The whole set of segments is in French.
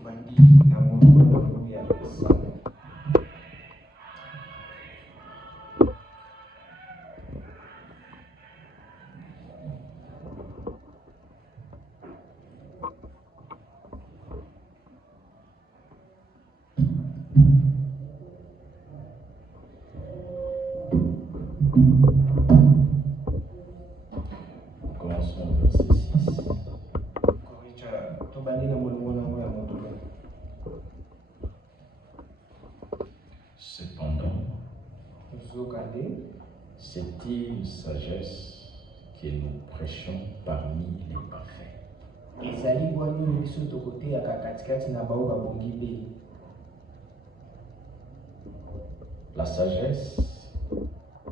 Commençons au verset 6. Cependant, c'est une sagesse que nous prêchons parmi les parfaits. La sagesse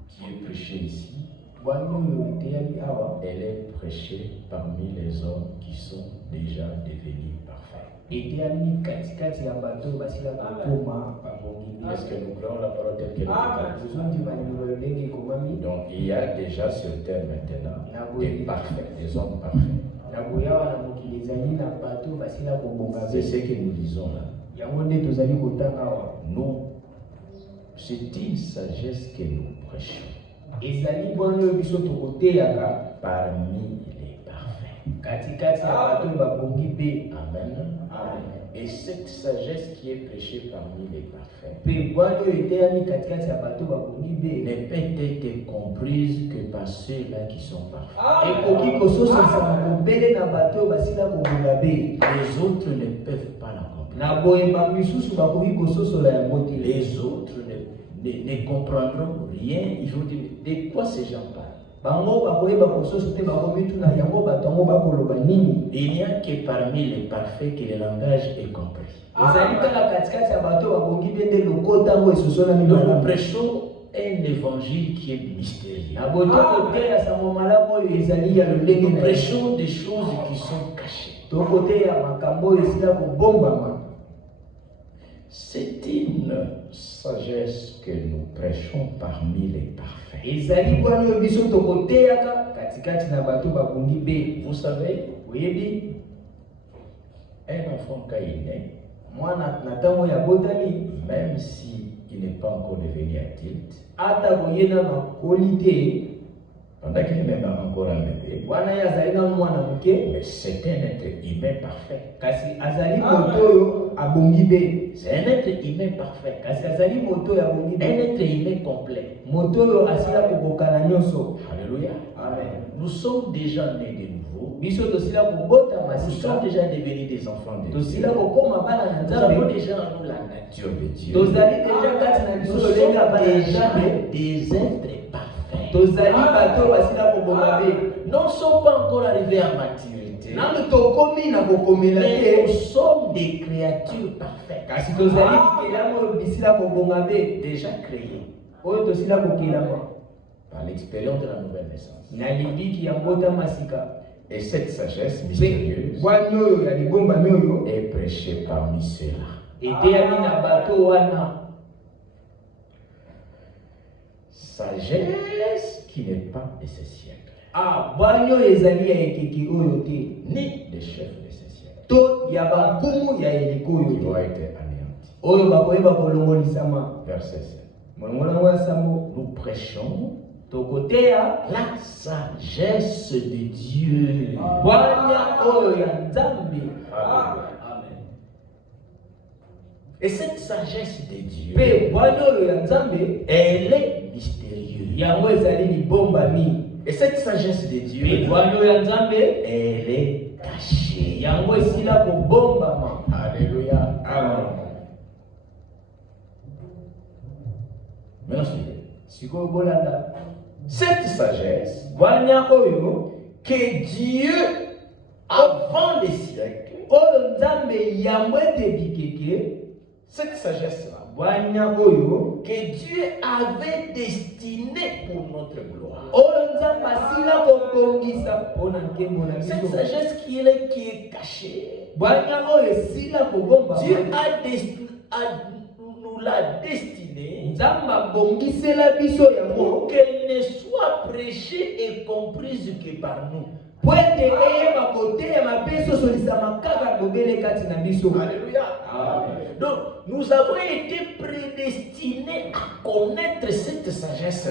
qui est prêchée ici, elle est prêchée parmi les hommes qui sont déjà devenus parfaits. Est-ce que nous croyons la parole telle qu'elle est écrite? Donc il y a déjà sur terre maintenant des parfaits, des hommes parfaits. C'est ce que nous disons là. Nous, c'est une sagesse que nous prêchons parmi les parfaits. Amen. Et cette sagesse qui est prêchée parmi les parfaits ne peut être comprise que par ceux-là qui sont parfaits. Les autres ne peuvent pas la comprendre. Les autres ne comprendront rien. Il faut dire de quoi ces gens parlent. Il n'y a que parmi les parfaits que le langage est compris. Nous prêchons un évangile qui est mystérieux. Nous prêchons des choses qui sont cachées. C'est une sagesse que nous prêchons parmi les parfaits. Vous savez, un enfant quand il naît, même s'il n'est pas encore devenu adulte, pendant qu'il est même encore un bébé, mais c'est un être humain parfait. C'est un être humain parfait. Un être humain complet. Alléluia. Amen. Nous sommes déjà nés de nouveau. Nous sommes déjà devenus des enfants de Dieu. Nous avons déjà en nous la nature de Dieu. Nous sommes déjà des êtres parfaits. Nous ne sommes pas encore arrivés à maturité. Mais nous sommes des créatures parfaites. Déjà créées par l'expérience de la nouvelle naissance. Et cette sagesse mystérieuse est prêchée parmi ceux-là. Sagesse qui n'est pas de ce siècle, ni des chefs de ce siècle, qui vont être anéantis. Verset 7. Nous prêchons la sagesse de Dieu. Et cette sagesse de Dieu, elle est mystérieuse. Et cette sagesse de Dieu, elle est cachée. Alléluia. Amen. Maintenant, suivez. Cette sagesse que Dieu, avant les siècles, cette sagesse-là, que Dieu avait destinée pour notre gloire. Cette sagesse qui est cachée, Dieu nous l'a destinée pour qu'elle ne soit prêchée et comprise que par nous. Alléluia. Donc, nous avons été prédestinés à connaître cette sagesse.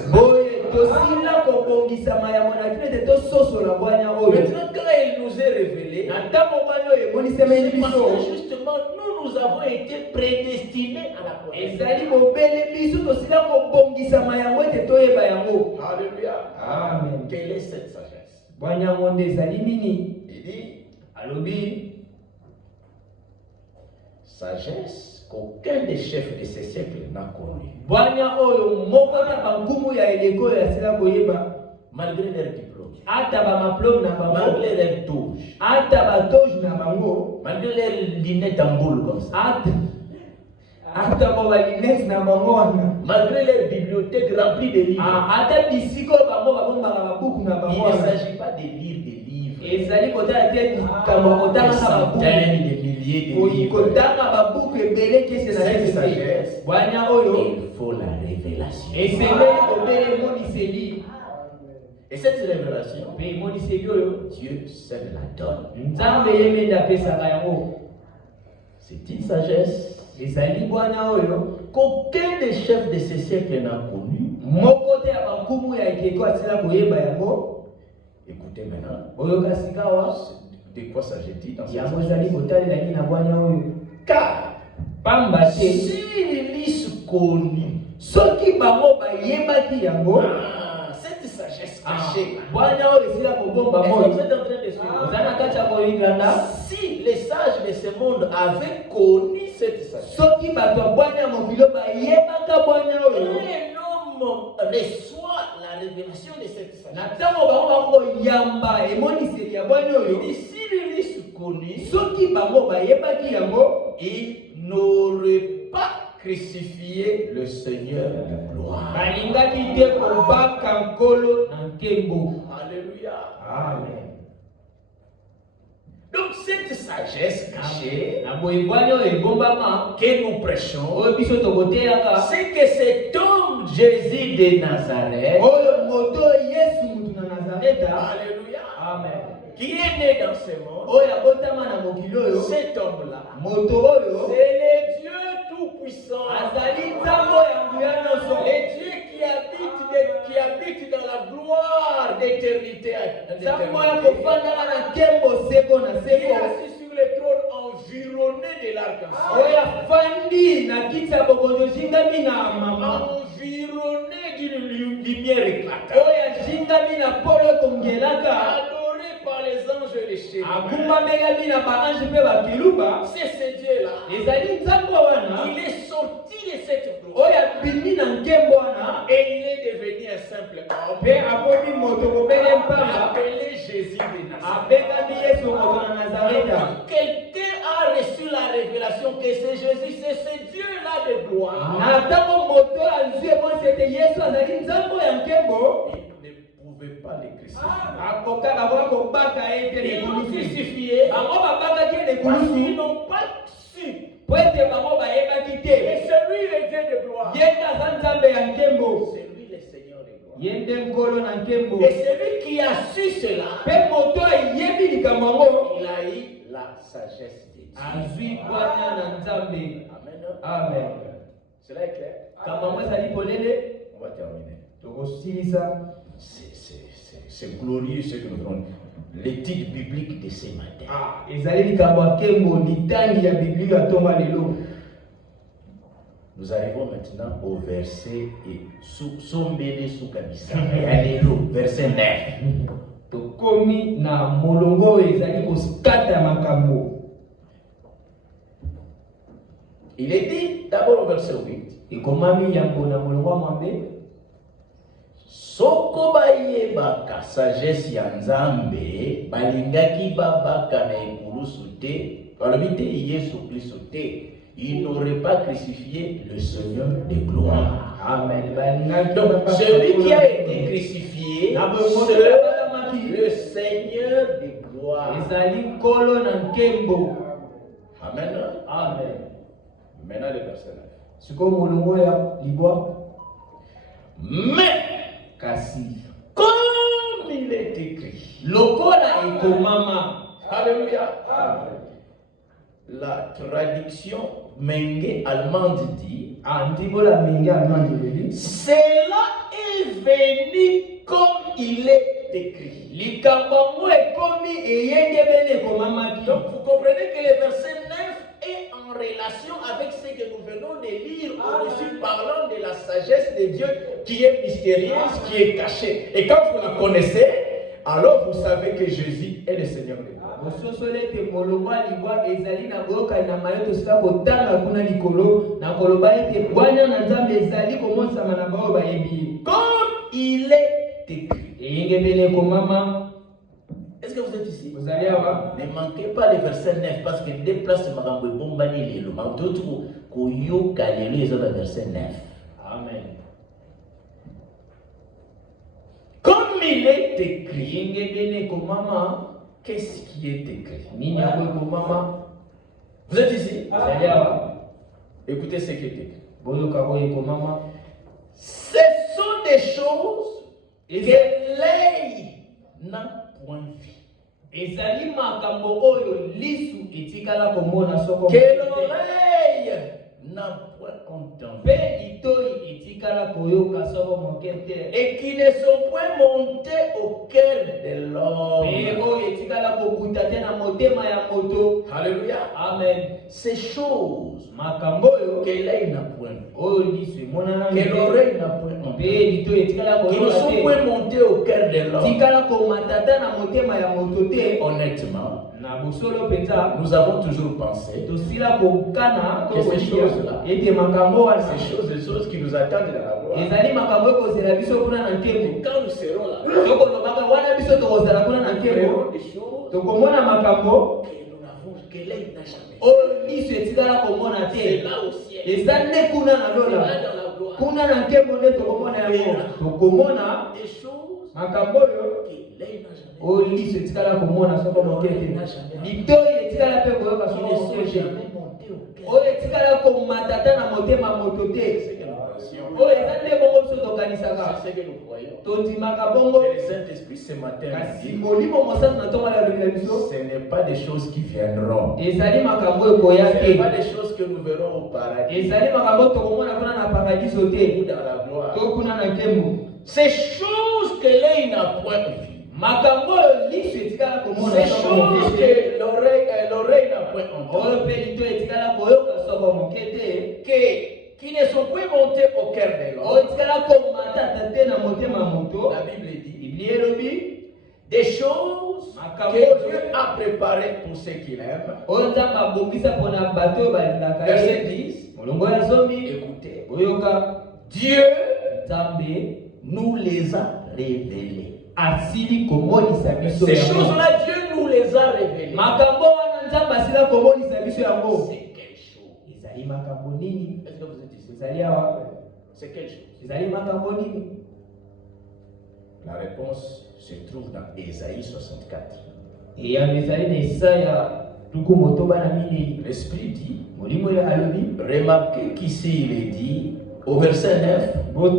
Maintenant, quand elle nous est révélée, c'est parce que justement, nous avons été prédestinés à la connaître. Alléluia. Amen. Quelle est cette sagesse? Il dit, sagesse qu'aucun des chefs de ces siècles n'a connue. Malgré leurs diplômes, malgré leurs touches, malgré leurs lunettes en boule comme ça, malgré leurs bibliothèques remplies de livres, il ne s'agit pas de lire des livres, des centaines de milliers de livres. Cette sagesse, il faut la révélation. Et cette révélation, Dieu seul la donne. C'est une sagesse qu'aucun des chefs de ce siècle n'a connue. Écoutez maintenant, de quoi s'agit-il dans cette sagesse? Car s'il est connu, cette sagesse cachée, vous êtes en train de suivre. Si les sages de ce monde avaient connu cette sagesse, quand un homme reçoit la révélation de cette sagesse, s'il est connu, il n'aurait pas crucifié le Seigneur de gloire. Alléluia. Amen. Donc cette sagesse cachée que nous prêchons, c'est que cet homme Jésus de Nazareth, alléluia, amen, qui est né dans ce monde, cet homme-là, c'est le Dieu tout-puissant, le Dieu qui habite dans la gloire d'éternité. Il est assis sur le trône environné de l'arc-en-ciel, environné d'une lumière éclatante, adoré par les anges et les chérubins. C'est ce Dieu-là. Il est sorti de cette gloire et il est devenu un simple homme appelé Jésus de Nazareth. Quelqu'un a reçu la révélation que c'est Jésus, c'est ce Dieu-là de gloire. Il ne pouvait pas les crucifier. Ils l'ont crucifié parce qu'ils n'ont pas su. Et c'est lui le Dieu de gloire. C'est lui le Seigneur de gloire. Et celui qui a su cela, il a eu la sagesse de Dieu. Amen. Amen. Cela est clair. On va terminer. C'est glorieux ce que nous faisons. L'étude biblique de ce matin. Nous arrivons maintenant au verset verset 9. Il est dit d'abord au verset 8. Soko bayebaka sagesse ya Nzambe balingaki babaka na ekulusu te balobi te Yesu Kristo te, il n'aurait pas crucifié le Seigneur de gloire. Amen. Donc celui qui a été crucifié, c'est le Seigneur de gloire. Amen. Amen. Maintenant le verset 9. Mais comme il est écrit. Lokola ekomama. Alléluia. La traduction Menge allemande dit, cela est venu comme il est écrit. Donc vous comprenez que le verset 9 est en relation avec ce que nous venons de lire au-dessus, parlant de la sagesse de Dieu qui est mystérieuse, qui est cachée. Et quand vous la connaissez, alors vous savez que Jésus est le Seigneur de Dieu. Comme il est écrit. Est-ce que vous êtes ici? Vous allez avoir. Ne manquez pas le verset 9 parce que des places Marambo Bombani Lelo. D'autres Koyo Kalelo, ils ont le verset 9. Amen. Comme il est écrit, qu'est-ce qui est écrit? Vous êtes ici? Écoutez ce qui est écrit. Ce sont des choses que l'œil n'a point vu. Que l'oreille n'a point entendu. Et qui ne sont point montés au cœur de l'homme. Alléluia. Amen. Ces choses que l'œil n'a point vu, que l'oreille n'a point entendu, qui ne sont point montés au cœur de l'homme. Honnêtement, nous avons toujours pensé que ces choses-là, ces choses qui nous attendent dans la gloire, quand nous serons là, nous verrons des choses que nous n'avons, que l'œil n'a jamais. C'est là au ciel. C'est là dans la gloire. Des choses que l'œil n'a jamais. C'est ce que nous croyons. Et le Saint-Esprit ce matin dit, ce n'est pas des choses qui viendront. Ce n'est pas des choses que nous verrons au paradis ou dans la gloire. Ces choses que l'œil n'a point vues, ces choses que l'oreille n'a point entendues, qui ne sont point montées au cœur de l'homme. La Bible dit des choses que Dieu a préparées pour ceux qui l'aiment. Verset 10. Écoutez, Dieu nous les a révélées. Ces choses-là, Dieu nous les a révélées. C'est quelle chose? Est-ce que vous êtes ici? C'est quelle chose? La réponse se trouve dans Ésaïe 64. L'Esprit dit, remarquez qu'ici il est dit, au verset 9, quand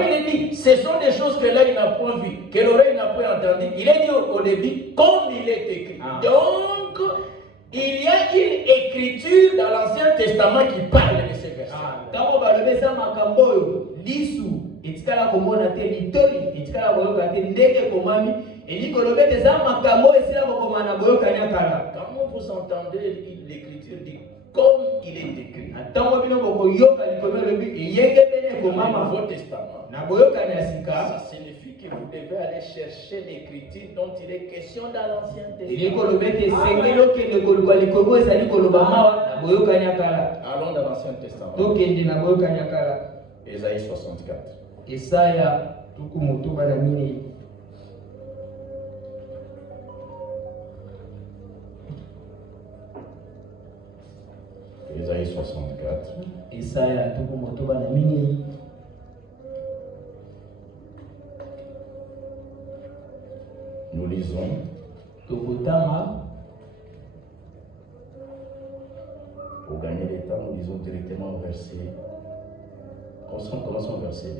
il est dit, ce sont des choses que l'œil n'a point vues, que l'oreille n'a point entendues, il est dit au début, comme il est écrit. Donc, il y a une écriture dans l'Ancien Testament qui parle de ces versets. Quand vous entendez l'écriture dit comme il est écrit dans le Nouveau Testament, ça signifie que vous devez aller chercher l'écriture dont il est question dans l'Ancien Testament. Allons dans l'Ancien Testament. Ésaïe 64. Ésaïe 64. Nous lisons. Pour gagner le temps, nous lisons directement au verset. Commençons au verset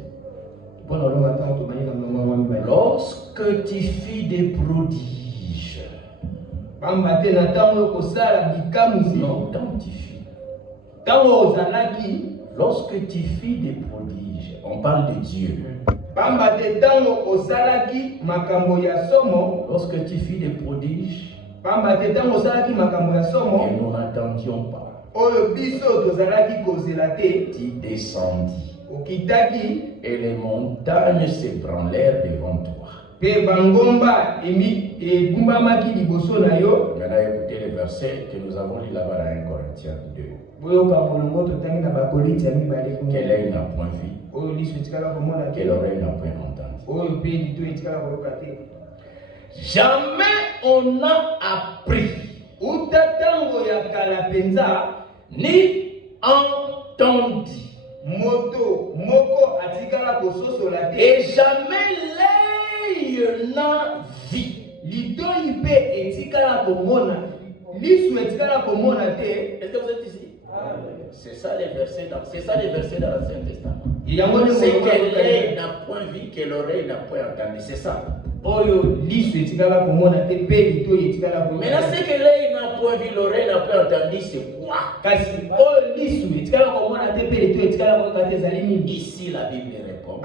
Lorsque tu fis des prodiges. Non, tant tu fis. Lorsque tu fis des prodiges, on parle de Dieu. Lorsque tu fis des prodiges, et nous n'attendions pas, tu descendis, et les montagnes s'ébranlèrent devant toi. Maintenant, écoutez les versets que nous avons lus là-bas dans 1 Corinthiens 2. Quel œil n'a point vu, quelle oreille n'a point entendu. Jamais on n'a appris, ni entendu, et jamais l'œil n'a vu. Est-ce que vous êtes ici? C'est ça les versets dans l'Ancien Testament. C'est que l'œil n'a point vu, que l'oreille n'a point entendu. C'est ça. Maintenant, c'est que l'œil n'a point vu, l'oreille n'a point entendu, c'est quoi? Ici, la Bible répond.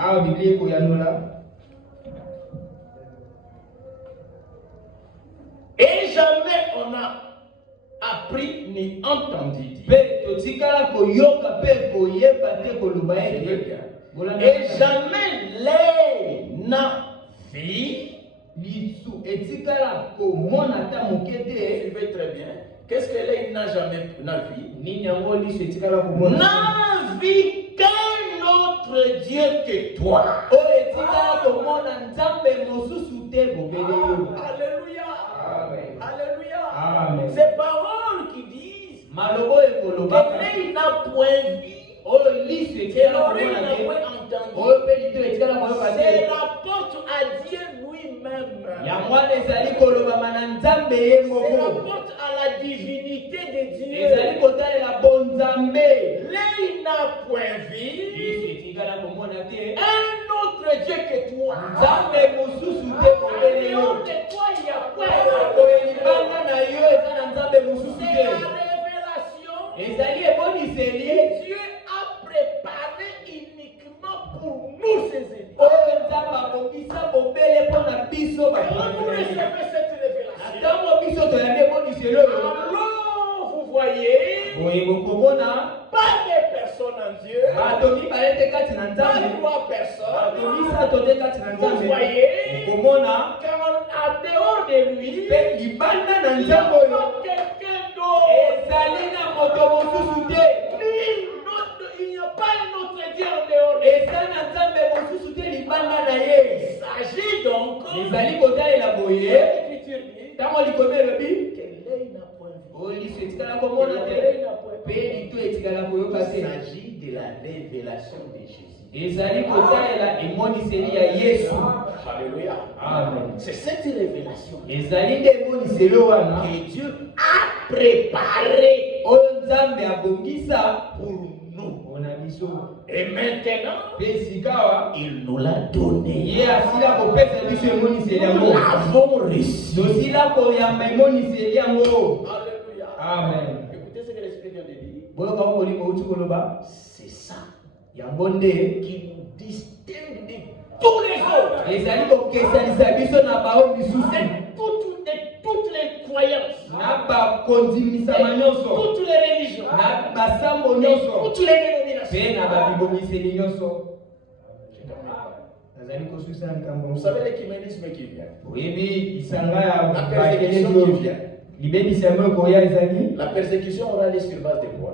Et jamais on a appris ni entendu dire. Et jamais l'œil n'a vu. Suivez très bien. Qu'est-ce que l'œil n'a jamais vu? N'a vu qu'un autre Dieu que toi. Alléluia. Alléluia. Amen. Ces paroles qui disent que l'œil n'a point vu, que l'oreille n'a point entendu, c'est la porte à Dieu lui-même. C'est la porte à la divinité de Dieu. L'œil n'a point vu un autre Dieu que toi. Dehors de toi, il y a quoi? C'est la révélation. Et Dieu a préparé uniquement pour nous ces ennemis. Quand vous recevez cette révélation, alors vous voyez pas de personnes en Dieu, pas trois personnes. Vous voyez qu'en dehors de lui, il n'y a pas quelqu'un d'autre. Il n'y a pas un autre Dieu en dehors de lui. Il s'agit donc de l'Écriture dit que l'œil n'a point vu, que l'oreille n'a point entendu. Il s'agit de la révélation de Jésus. Alléluia. Amen. C'est cette révélation que Dieu a préparée pour nous. Et maintenant, il nous l'a donné. Nous l'avons reçu. Alléluia. Amen. Écoutez ce que l'Esprit vient de dire. C'est ça qui nous distingue de tous les autres. De toutes les croyances. De toutes les religions. De toutes les dénominations. Vous savez l'écuménisme qui vient. La persécution qui vient. La persécution aura lieu sur base de quoi?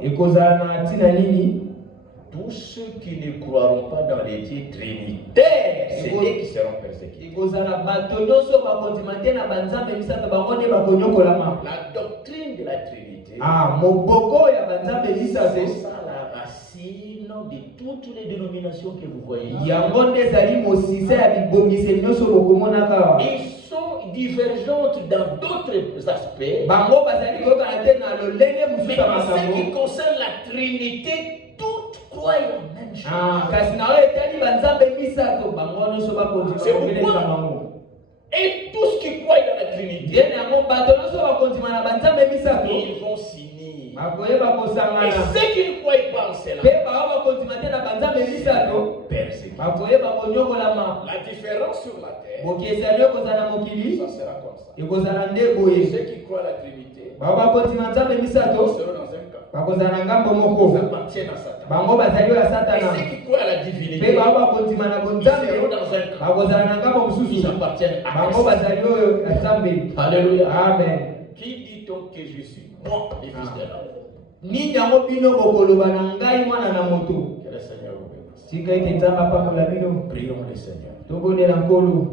Tous ceux qui ne croiront pas dans les dieux trinitaires, c'est eux qui seront persécutés. La doctrine de la Trinité, c'est ça la racine de toutes les dénominations que vous voyez. Ils sont divergentes dans d'autres aspects, mais en ce qui concerne la Trinité, toutes croient la même chose. kasi na oyo etali banzambe misato bango nyonso bakondima bango. Et tous qui croient dans la Trinité, Ndiye yango bato nyonso bakondima na banzambe misato ils vont s'unir. bakoyeba Et kosangana. ceux qui ne croient pas en cela, Mpe bao bakondima te na banzambe misato persécutés. bakoyeba konyokolama. La différence sur la terre, Bokesani ekozala na mokili ça sera comme ça. ekozala nde Et boye. ceux qui croient à la Trinité, Bao bakondima nzambe ils misato seront dans un camp. bakozala na ngambo Ils moko. appartiennent à Satan. Bango bazali oyo ya Et satana. ceux qui croient à la Mpe divinité, bao bakondima na ils bonzambe seront dans un camp. bakozala na ngambo Ils mosusu. appartiennent à Bango Christ. bazali oyo ya nzambe. Alléluia. Amen. Qui dit-on que je suis? Moi, le fils de l'homme. Nini yango bino bokoloba na ngai mwana na moto? Que le Seigneur vous bénisse. Tika ete nzambe apambola bino. Prions le Seigneur. Tobonela nkolo.